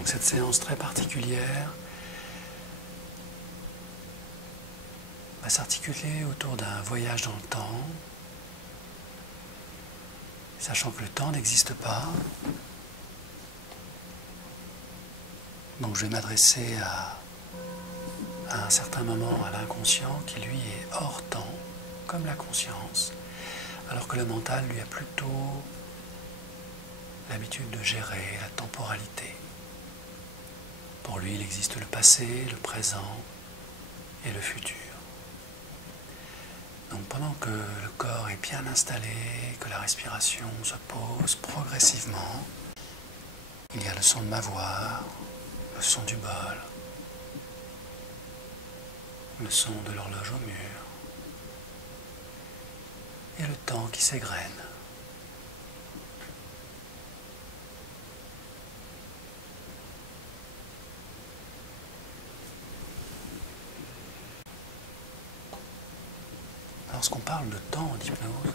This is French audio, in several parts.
Donc cette séance très particulière va s'articuler autour d'un voyage dans le temps, sachant que le temps n'existe pas. Donc je vais m'adresser à un certain moment à l'inconscient qui lui est hors temps, comme la conscience, alors que le mental lui a plutôt l'habitude de gérer la temporalité. Pour lui, il existe le passé, le présent et le futur. Donc pendant que le corps est bien installé, que la respiration se pose progressivement, il y a le son de ma voix, le son du bol, le son de l'horloge au mur et le temps qui s'égrène. Lorsqu'on parle de temps en hypnose,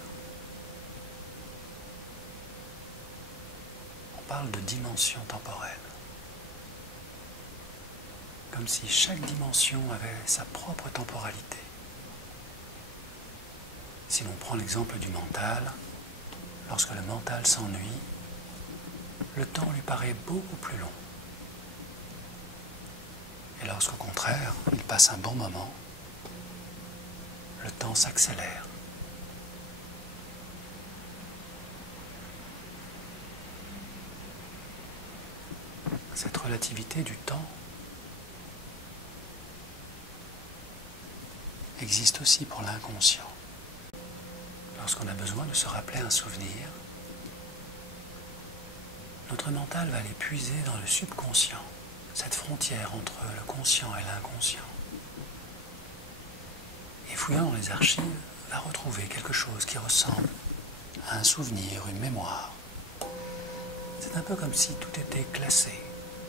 on parle de dimension temporelle. Comme si chaque dimension avait sa propre temporalité. Si l'on prend l'exemple du mental, lorsque le mental s'ennuie, le temps lui paraît beaucoup plus long. Et lorsqu'au contraire, il passe un bon moment, le temps s'accélère. Cette relativité du temps existe aussi pour l'inconscient. Lorsqu'on a besoin de se rappeler un souvenir, notre mental va aller puiser dans le subconscient, cette frontière entre le conscient et l'inconscient. Et fouillant dans les archives, va retrouver quelque chose qui ressemble à un souvenir, une mémoire. C'est un peu comme si tout était classé,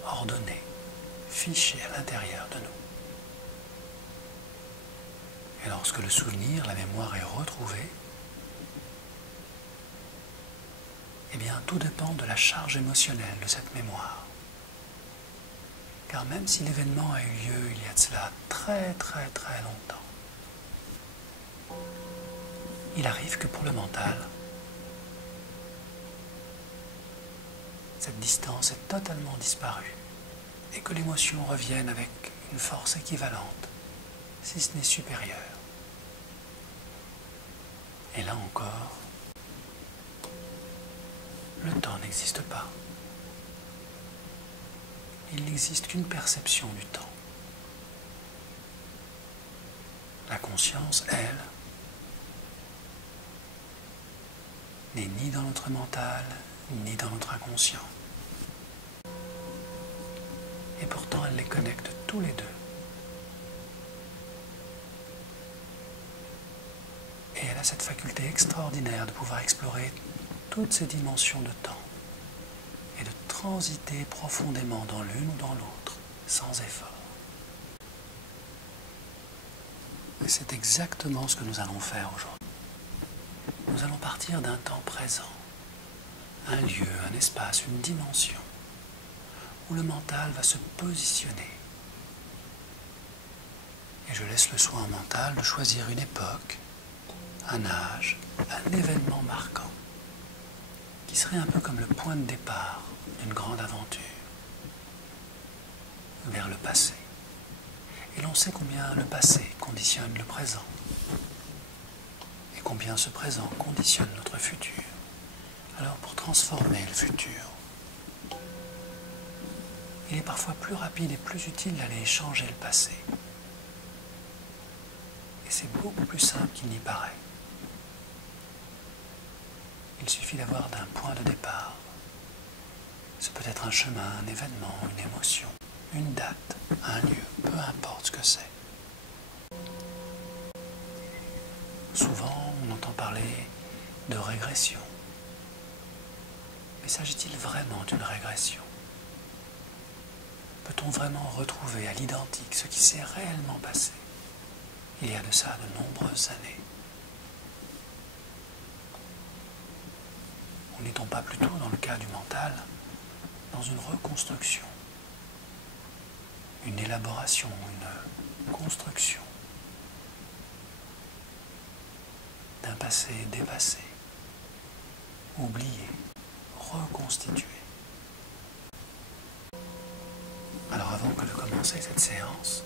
ordonné, fiché à l'intérieur de nous. Et lorsque le souvenir, la mémoire est retrouvée, eh bien tout dépend de la charge émotionnelle de cette mémoire. Car même si l'événement a eu lieu il y a de cela très longtemps, il arrive que pour le mental, cette distance est totalement disparue et que l'émotion revienne avec une force équivalente, si ce n'est supérieure. Et là encore, le temps n'existe pas. Il n'existe qu'une perception du temps. La conscience, elle, n'est ni dans notre mental, ni dans notre inconscient. Et pourtant, elle les connecte tous les deux. Et elle a cette faculté extraordinaire de pouvoir explorer toutes ces dimensions de temps et de transiter profondément dans l'une ou dans l'autre, sans effort. Et c'est exactement ce que nous allons faire aujourd'hui. Nous allons partir d'un temps présent, un lieu, un espace, une dimension, où le mental va se positionner. Et je laisse le soin au mental de choisir une époque, un âge, un événement marquant, qui serait un peu comme le point de départ d'une grande aventure, vers le passé. Et l'on sait combien le passé conditionne le présent, et combien ce présent conditionne notre futur. Alors pour transformer le futur, il est parfois plus rapide et plus utile d'aller changer le passé. Et c'est beaucoup plus simple qu'il n'y paraît. Il suffit d'avoir d'un point de départ. C'est peut-être un chemin, un événement, une émotion, une date, un lieu, peu importe ce que c'est. Souvent, on entend parler de régression. Mais s'agit-il vraiment d'une régression? Peut-on vraiment retrouver à l'identique ce qui s'est réellement passé il y a de ça de nombreuses années? Ou n'est-on pas plutôt, dans le cas du mental, dans une reconstruction une élaboration, une construction d'un passé dépassé, oublié, reconstitué. Alors avant que de commencer cette séance,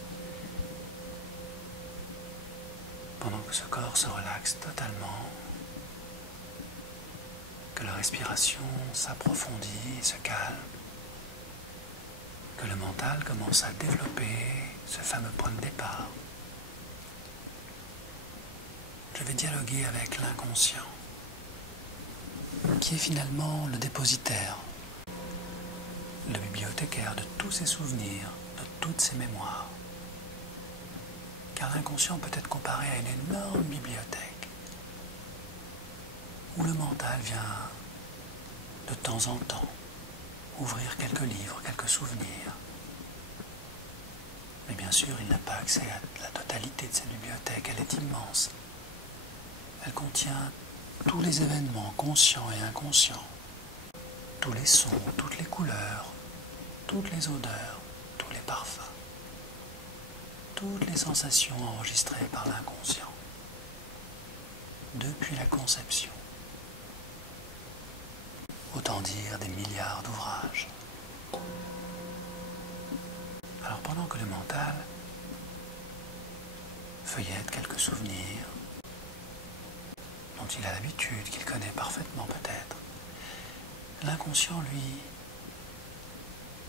pendant que ce corps se relaxe totalement, que la respiration s'approfondit et se calme, que le mental commence à développer ce fameux point de départ, je vais dialoguer avec l'inconscient, qui est finalement le dépositaire, le bibliothécaire de tous ses souvenirs, de toutes ses mémoires. Car l'inconscient peut être comparé à une énorme bibliothèque, où le mental vient de temps en temps ouvrir quelques livres, quelques souvenirs. Mais bien sûr, il n'a pas accès à la totalité de cette bibliothèque, elle est immense. Elle contient tous les événements conscients et inconscients, tous les sons, toutes les couleurs, toutes les odeurs, tous les parfums, toutes les sensations enregistrées par l'inconscient, depuis la conception. Autant dire des milliards d'ouvrages. Alors pendant que le mental feuillette quelques souvenirs, dont il a l'habitude, qu'il connaît parfaitement peut-être, l'inconscient, lui,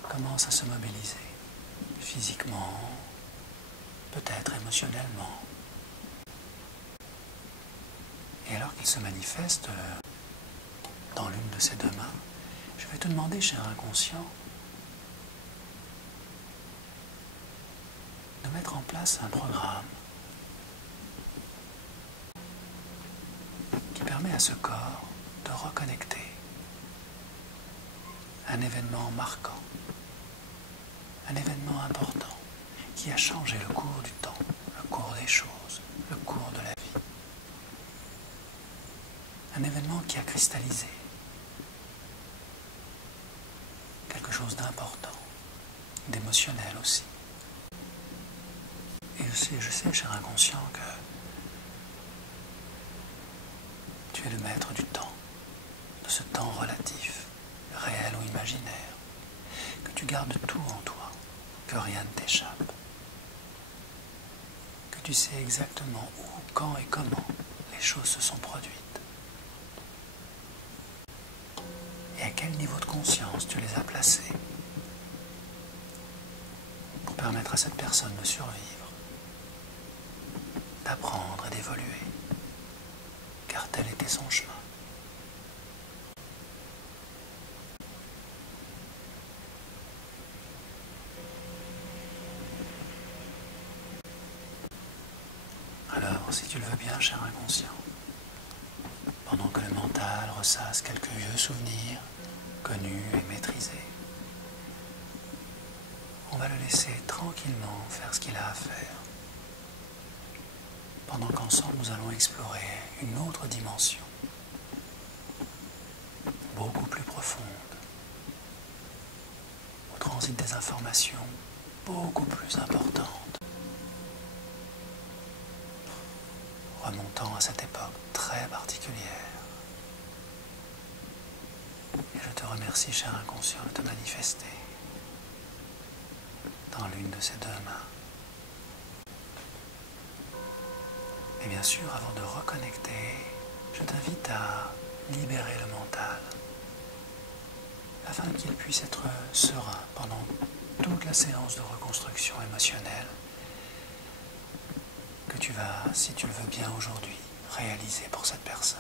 commence à se mobiliser, physiquement, peut-être émotionnellement. Et alors qu'il se manifeste dans l'une de ses deux mains, je vais te demander, cher inconscient, de mettre en place un programme qui permet à ce corps de reconnecter un événement marquant, un événement important qui a changé le cours du temps, le cours des choses, le cours de la vie. Un événement qui a cristallisé quelque chose d'important, d'émotionnel aussi. Et je sais, cher inconscient, que tu es le maître du temps, de ce temps relatif, réel ou imaginaire, que tu gardes tout en toi, que rien ne t'échappe, que tu sais exactement où, quand et comment les choses se sont produites, et à quel niveau de conscience tu les as placées pour permettre à cette personne de survivre, d'apprendre et d'évoluer, car tel était son chemin. Alors, si tu le veux bien, cher inconscient, pendant que le mental ressasse quelques vieux souvenirs, connus et maîtrisés, on va le laisser tranquillement faire ce qu'il a à faire, pendant qu'ensemble nous allons explorer une autre dimension, beaucoup plus profonde, au transit des informations beaucoup plus importantes, remontant à cette époque très particulière. Et je te remercie, cher inconscient, de te manifester dans l'une de ces deux mains. Et bien sûr, avant de reconnecter, je t'invite à libérer le mental, afin qu'il puisse être serein pendant toute la séance de reconstruction émotionnelle que tu vas, si tu le veux bien aujourd'hui, réaliser pour cette personne.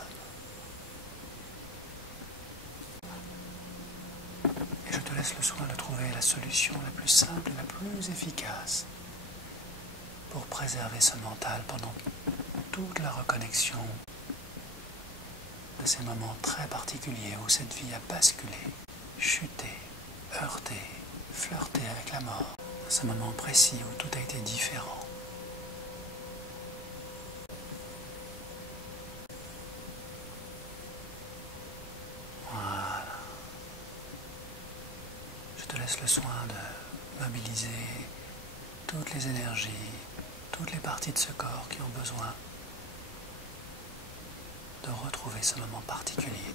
Et je te laisse le soin de trouver la solution la plus simple et la plus efficace pour préserver ce mental pendant toute la reconnexion de ces moments très particuliers où cette vie a basculé, chuté, heurté, flirté avec la mort. Ce moment précis où tout a été différent. Voilà. Je te laisse le soin de mobiliser toutes les énergies, toutes les parties de ce corps qui ont besoin de retrouver ce moment particulier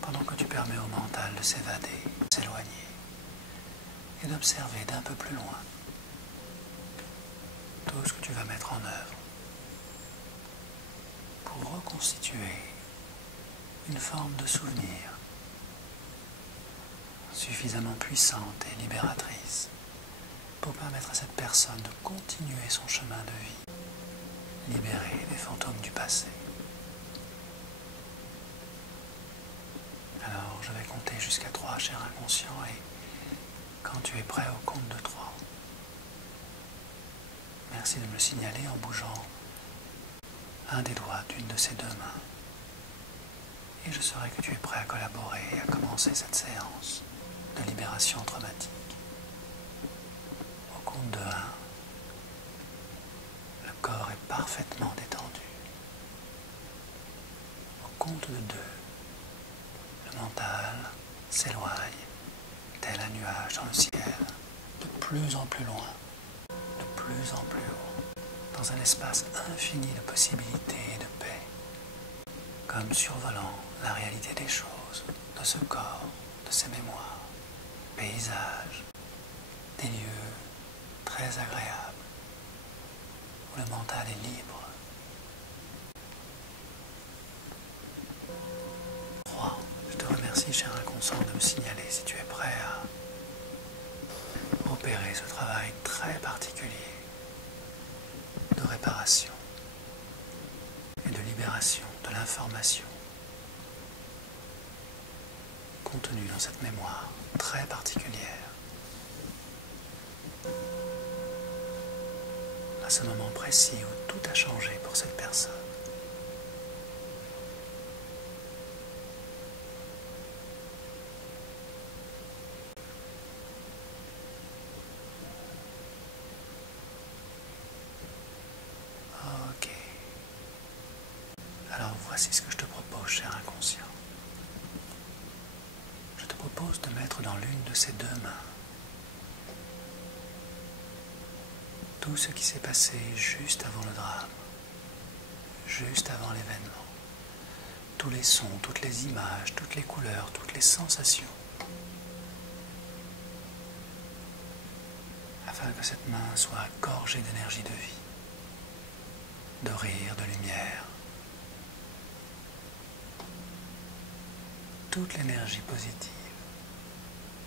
pendant que tu permets au mental de s'évader, de s'éloigner et d'observer d'un peu plus loin tout ce que tu vas mettre en œuvre pour reconstituer une forme de souvenir suffisamment puissante et libératrice pour permettre à cette personne de continuer son chemin de vie, libérée des fantômes du passé. Alors je vais compter jusqu'à 3, cher inconscient, et quand tu es prêt au compte de 3, merci de me le signaler en bougeant un des doigts d'une de ces deux mains. Et je saurai que tu es prêt à collaborer et à commencer cette séance de libération traumatique. Au compte de 1, le corps est parfaitement détendu. Au compte de 2, le mental s'éloigne, tel un nuage dans le ciel, de plus en plus loin, de plus en plus haut, dans un espace infini de possibilités et de paix, comme survolant la réalité des choses, de ce corps, de ses mémoires, paysages, des lieux très agréables, où le mental est libre. 3. Je te remercie, cher inconscient, de me signaler si tu es prêt à opérer ce travail très particulier de réparation et de libération de l'information contenue dans cette mémoire très particulière. À ce moment précis où tout a changé pour cette personne. Ok. Alors voici ce que je te propose, cher inconscient. Je te propose de mettre dans l'une de ces deux mains tout ce qui s'est passé juste avant le drame, juste avant l'événement. Tous les sons, toutes les images, toutes les couleurs, toutes les sensations. Afin que cette main soit gorgée d'énergie de vie, de rire, de lumière. Toute l'énergie positive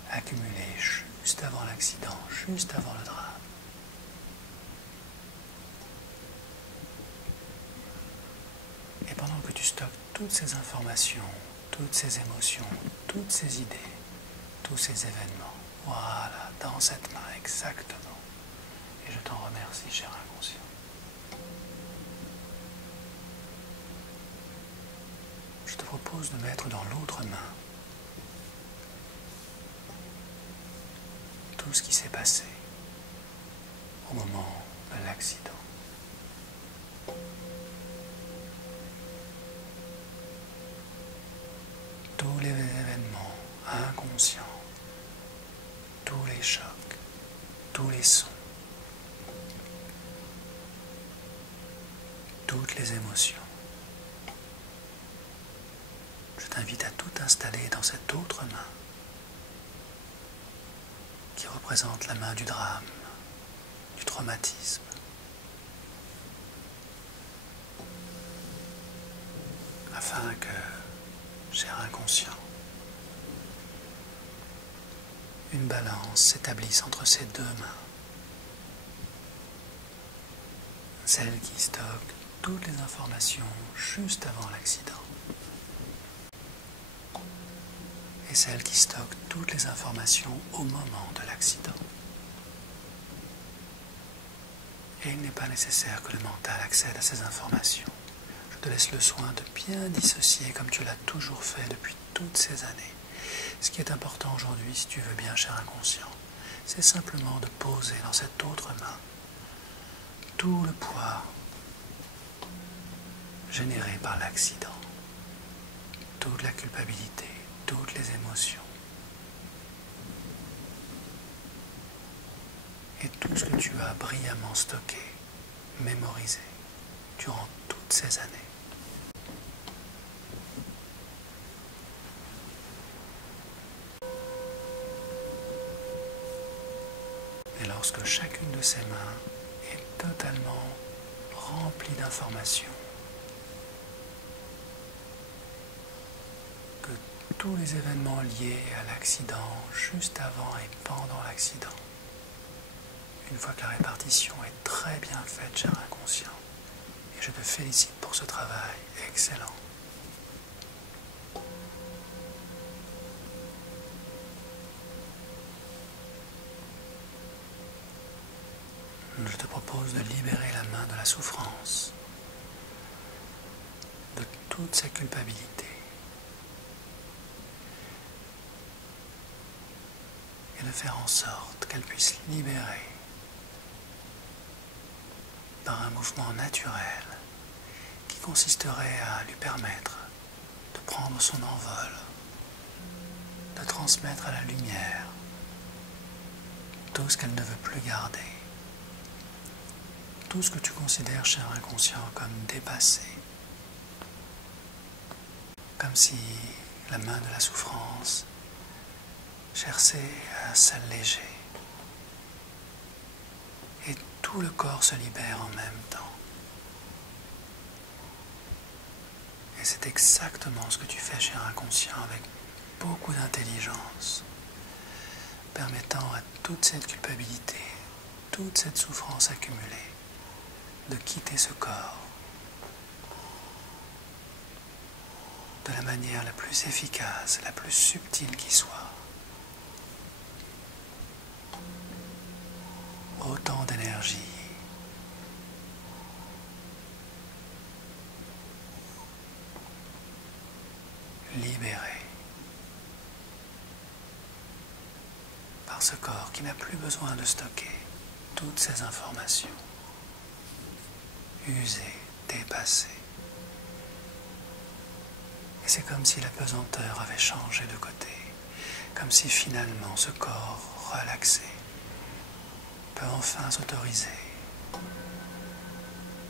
accumulée juste avant l'accident, juste avant le drame. Et pendant que tu stockes toutes ces informations, toutes ces émotions, toutes ces idées, tous ces événements, voilà, dans cette main exactement. Et je t'en remercie, cher inconscient. Je te propose de mettre dans l'autre main tout ce qui s'est passé au moment de l'accident. Tous les événements inconscients, tous les chocs, tous les sons, toutes les émotions. Je t'invite à tout installer dans cette autre main qui représente la main du drame, du traumatisme. Afin que, cher inconscient, une balance s'établisse entre ces deux mains. Celle qui stocke toutes les informations juste avant l'accident. Et celle qui stocke toutes les informations au moment de l'accident. Et il n'est pas nécessaire que le mental accède à ces informations. Je te laisse le soin de bien dissocier comme tu l'as toujours fait depuis toutes ces années. Ce qui est important aujourd'hui, si tu veux bien, cher inconscient, c'est simplement de poser dans cette autre main tout le poids généré par l'accident, toute la culpabilité, toutes les émotions. Et et tout ce que tu as brillamment stocké, mémorisé durant toutes ces années. Et lorsque chacune de ces mains est totalement remplie d'informations, que tous les événements liés à l'accident, juste avant et pendant l'accident, une fois que la répartition est très bien faite, cher inconscient, et je te félicite pour ce travail excellent. Je te propose de libérer la main de la souffrance, de toute sa culpabilité, et de faire en sorte qu'elle puisse libérer par un mouvement naturel qui consisterait à lui permettre de prendre son envol, de transmettre à la lumière tout ce qu'elle ne veut plus garder, tout ce que tu considères, cher inconscient, comme dépassé, comme si la main de la souffrance cherchait à s'alléger et tout le corps se libère en même temps. Et c'est exactement ce que tu fais, cher inconscient, avec beaucoup d'intelligence, permettant à toute cette culpabilité, toute cette souffrance accumulée, de quitter ce corps de la manière la plus efficace, la plus subtile qui soit. Autant d'énergie libérée par ce corps qui n'a plus besoin de stocker toutes ces informations, usées, dépassées. Et c'est comme si la pesanteur avait changé de côté, comme si finalement ce corps relaxé peut enfin s'autoriser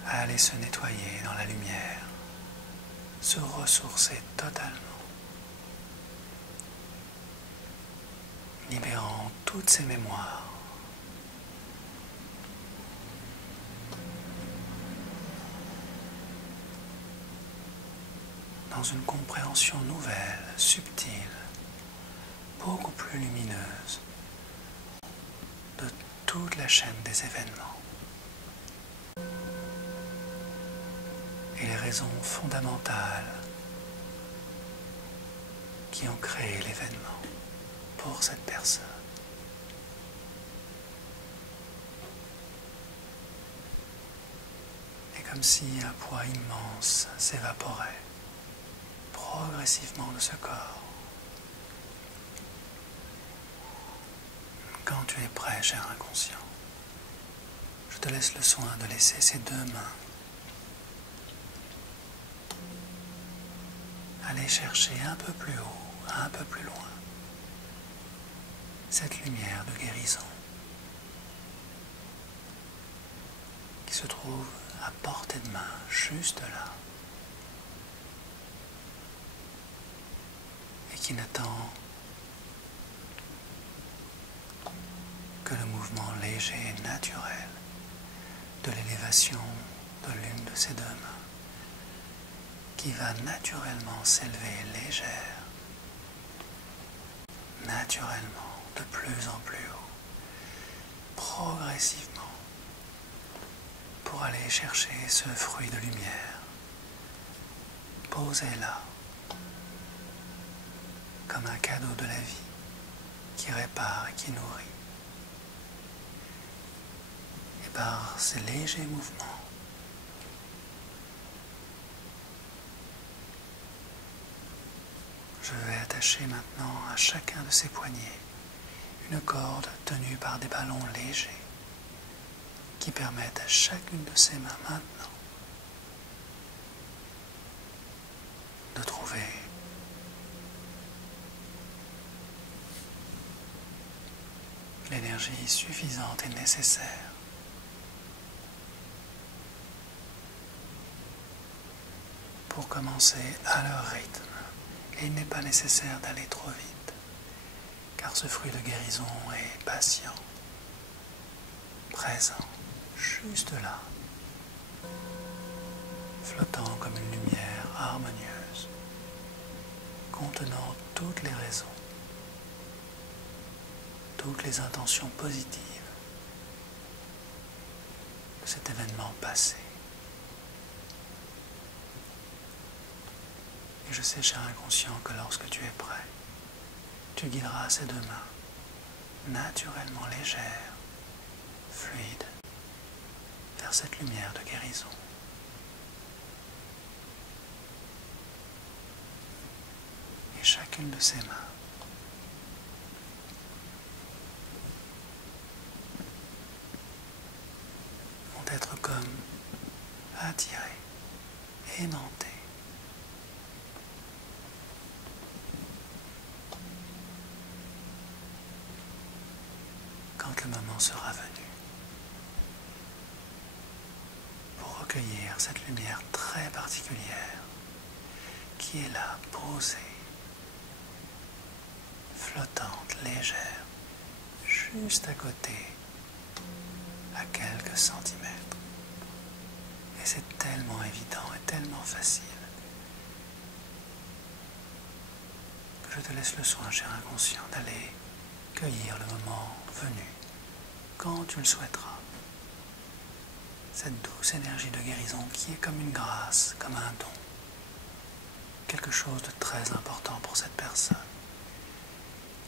à aller se nettoyer dans la lumière, se ressourcer totalement, libérant toutes ses mémoires, dans une compréhension nouvelle, subtile, beaucoup plus lumineuse de toute la chaîne des événements et les raisons fondamentales qui ont créé l'événement pour cette personne. Et comme si un poids immense s'évaporait progressivement de ce corps. Quand tu es prêt, cher inconscient, je te laisse le soin de laisser ces deux mains aller chercher un peu plus haut, un peu plus loin, cette lumière de guérison qui se trouve à portée de main, juste là, et qui n'attend que le mouvement léger et naturel de l'élévation de l'une de ces deux mains, qui va naturellement s'élever légère, naturellement, de plus en plus haut, progressivement, pour aller chercher ce fruit de lumière, posé là, comme un cadeau de la vie, qui répare et qui nourrit. Et par ces légers mouvements, je vais attacher maintenant à chacun de ces poignets une corde tenue par des ballons légers qui permettent à chacune de ces mains maintenant de trouver l'énergie suffisante et nécessaire pour commencer à leur rythme. Et il n'est pas nécessaire d'aller trop vite, car ce fruit de guérison est patient, présent, juste là, flottant comme une lumière harmonieuse, contenant toutes les raisons, toutes les intentions positives de cet événement passé. Et je sais, cher inconscient, que lorsque tu es prêt, tu guideras ces deux mains, naturellement légères, fluides, vers cette lumière de guérison. Et chacune de ces mains vont être comme attirées, aimantées, quand le moment sera venu pour recueillir cette lumière très particulière qui est là, posée, flottante, légère, juste à côté, à quelques centimètres. Et c'est tellement évident et tellement facile que je te laisse le soin, cher inconscient, d'aller cueillir le moment venu, quand tu le souhaiteras. Cette douce énergie de guérison qui est comme une grâce, comme un don. Quelque chose de très important pour cette personne,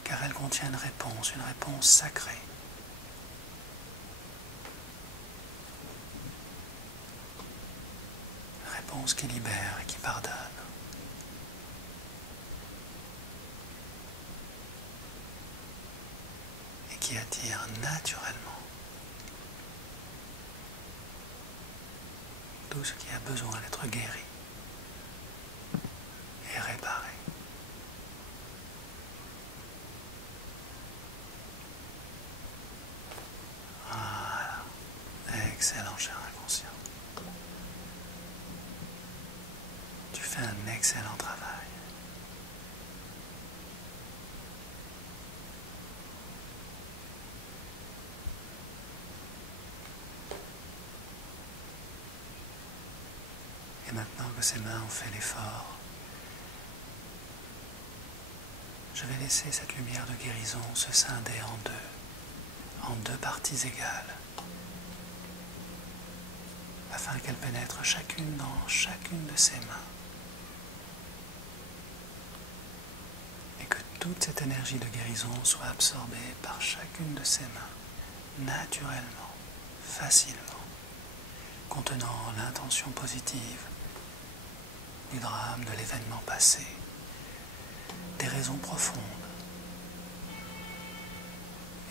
car elle contient une réponse sacrée. Une réponse qui libère et qui pardonne. Et qui attire naturellement tout ce qui a besoin d'être guéri et réparé. Voilà. Excellent, cher inconscient. Tu fais un excellent travail. Et maintenant que ces mains ont fait l'effort, je vais laisser cette lumière de guérison se scinder en deux parties égales, afin qu'elle pénètre chacune dans chacune de ses mains. Et que toute cette énergie de guérison soit absorbée par chacune de ses mains, naturellement, facilement, contenant l'intention positive du drame, de l'événement passé, des raisons profondes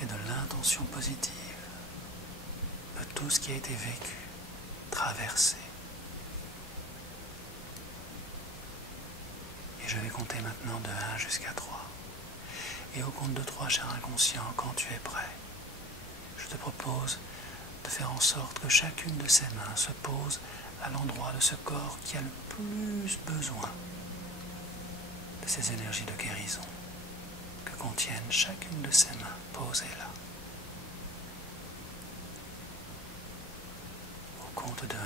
et de l'intention positive de tout ce qui a été vécu, traversé. Et je vais compter maintenant de 1 jusqu'à 3. Et au compte de 3, cher inconscient, quand tu es prêt, je te propose de faire en sorte que chacune de ces mains se pose à l'endroit de ce corps qui a le plus besoin de ces énergies de guérison que contiennent chacune de ces mains posées là. Au compte de 1,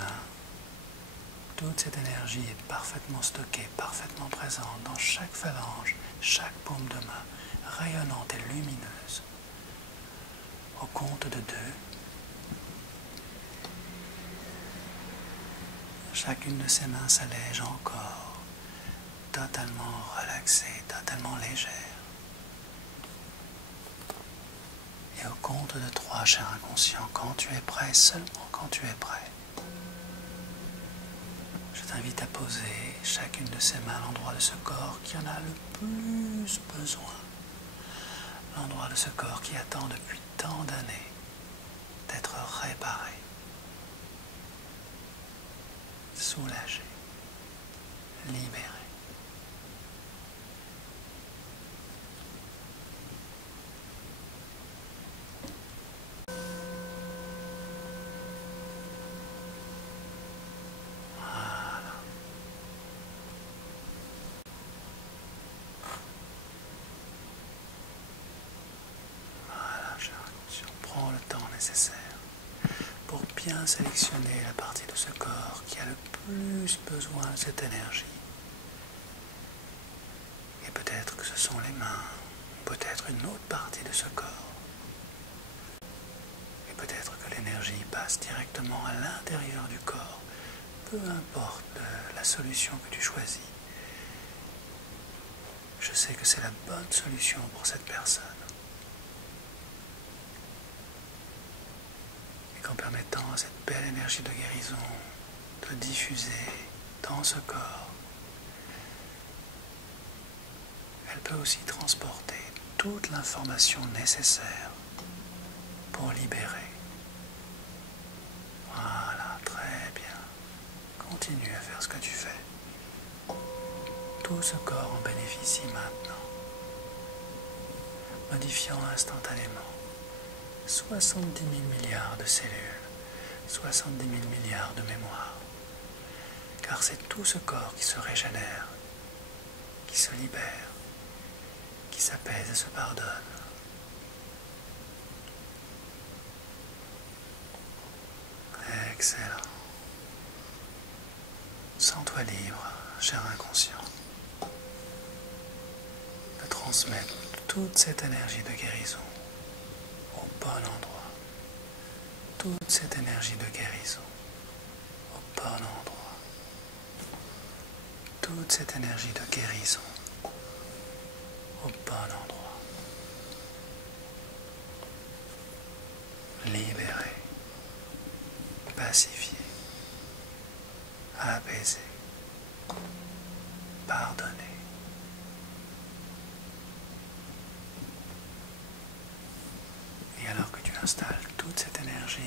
toute cette énergie est parfaitement stockée, parfaitement présente dans chaque phalange, chaque paume de main, rayonnante et lumineuse. Au compte de 2, chacune de ces mains s'allège encore, totalement relaxée, totalement légère. Et au compte de 3, cher inconscient, quand tu es prêt, seulement quand tu es prêt, je t'invite à poser chacune de ces mains à l'endroit de ce corps qui en a le plus besoin. L'endroit de ce corps qui attend depuis tant d'années d'être réparé, soulagé, libéré. nécessaire pour bien sélectionner la partie de ce corps qui a le plus besoin de cette énergie. Et peut-être que ce sont les mains, ou peut-être une autre partie de ce corps. Et peut-être que l'énergie passe directement à l'intérieur du corps, peu importe la solution que tu choisis. Je sais que c'est la bonne solution pour cette personne. Et qu'en permettant à cette belle énergie de guérison de diffuser dans ce corps, elle peut aussi transporter toute l'information nécessaire pour libérer. Voilà, très bien. Continue à faire ce que tu fais. Tout ce corps en bénéficie maintenant, modifiant instantanément 70 000 milliards de cellules, 70 000 milliards de mémoires. Car c'est tout ce corps qui se régénère, qui se libère, qui s'apaise et se pardonne. Excellent. Sens-toi libre, cher inconscient, de transmettre toute cette énergie de guérison au bon endroit. Toute cette énergie de guérison au bon endroit. Toute cette énergie de guérison au bon endroit. Libéré, pacifié, apaisé, pardonné. Et alors que tu installes toute cette énergie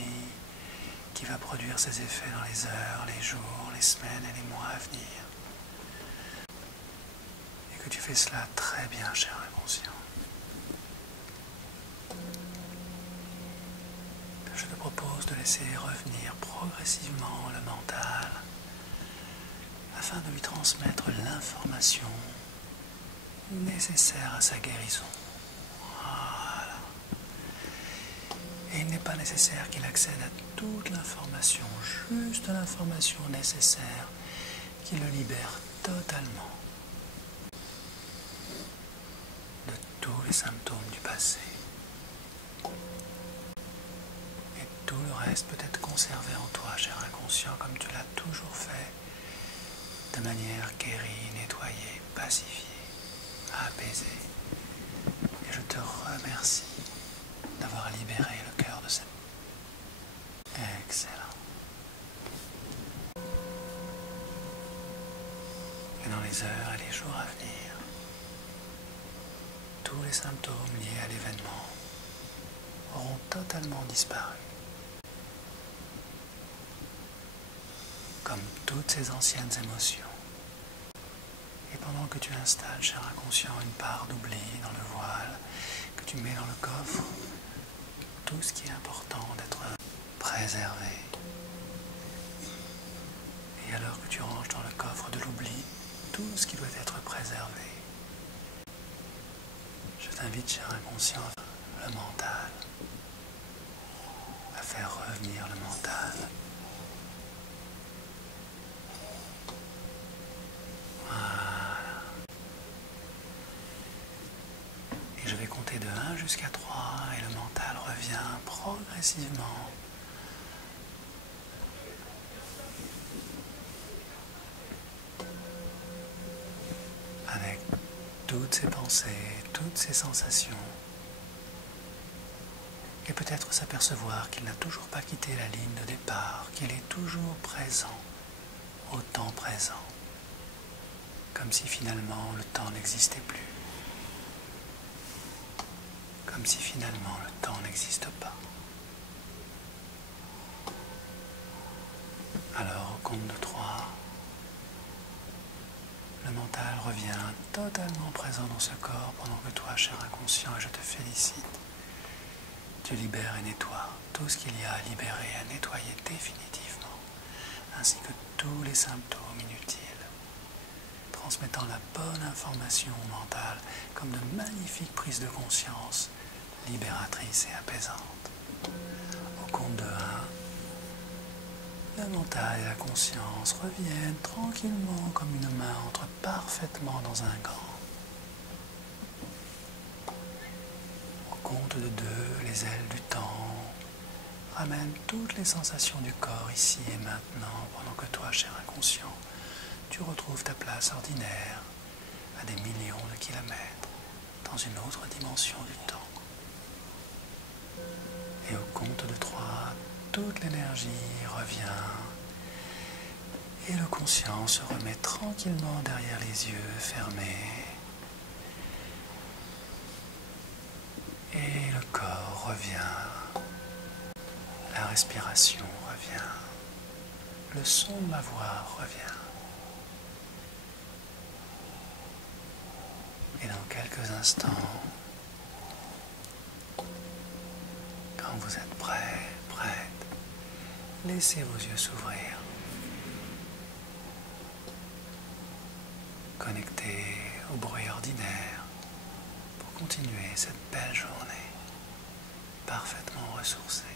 qui va produire ses effets dans les heures, les jours, les semaines et les mois à venir, et que tu fais cela très bien, cher inconscient, je te propose de laisser revenir progressivement le mental afin de lui transmettre l'information nécessaire à sa guérison. Voilà. Et il n'est pas nécessaire qu'il accède à toute l'information, juste l'information nécessaire qui le libère totalement de tous les symptômes du passé. Et tout le reste peut être conservé en toi, cher inconscient, comme tu l'as toujours fait, de manière guérie, nettoyée, pacifiée, apaisée. Et je te remercie d'avoir libéré le cœur de cette... Excellent. Et dans les heures et les jours à venir, tous les symptômes liés à l'événement auront totalement disparu. Comme toutes ces anciennes émotions. Et pendant que tu installes, cher inconscient, une part d'oubli dans le voile, que tu mets dans le coffre, tout ce qui est important d'être préservé. Et alors que tu ranges dans le coffre de l'oubli tout ce qui doit être préservé, je t'invite, cher inconscient, le mental, à faire revenir le mental. Voilà. Et je vais compter de 1 jusqu'à 3 et le mental revient progressivement. Avec toutes ses pensées, toutes ses sensations. Et peut-être s'apercevoir qu'il n'a toujours pas quitté la ligne de départ, qu'il est toujours présent, au temps présent. Comme si finalement le temps n'existait plus. Comme si finalement le temps n'existe pas. Alors au compte de 3, le mental revient totalement présent dans ce corps pendant que toi, cher inconscient, et je te félicite, tu libères et nettoies tout ce qu'il y a à libérer, à nettoyer définitivement, ainsi que tous les symptômes inutiles, transmettant la bonne information au mental comme de magnifiques prises de conscience libératrices et apaisantes. le mental et la conscience reviennent tranquillement comme une main entre parfaitement dans un gant. Au compte de 2, les ailes du temps ramènent toutes les sensations du corps ici et maintenant, pendant que toi, cher inconscient, tu retrouves ta place ordinaire à des millions de kilomètres dans une autre dimension du temps. Et au compte de 3, toute l'énergie revient et le conscient se remet tranquillement derrière les yeux fermés et le corps revient, la respiration revient, le son de ma voix revient. Et dans quelques instants, quand vous êtes prêt, prête, laissez vos yeux s'ouvrir. Connectés au bruit ordinaire pour continuer cette belle journée parfaitement ressourcée.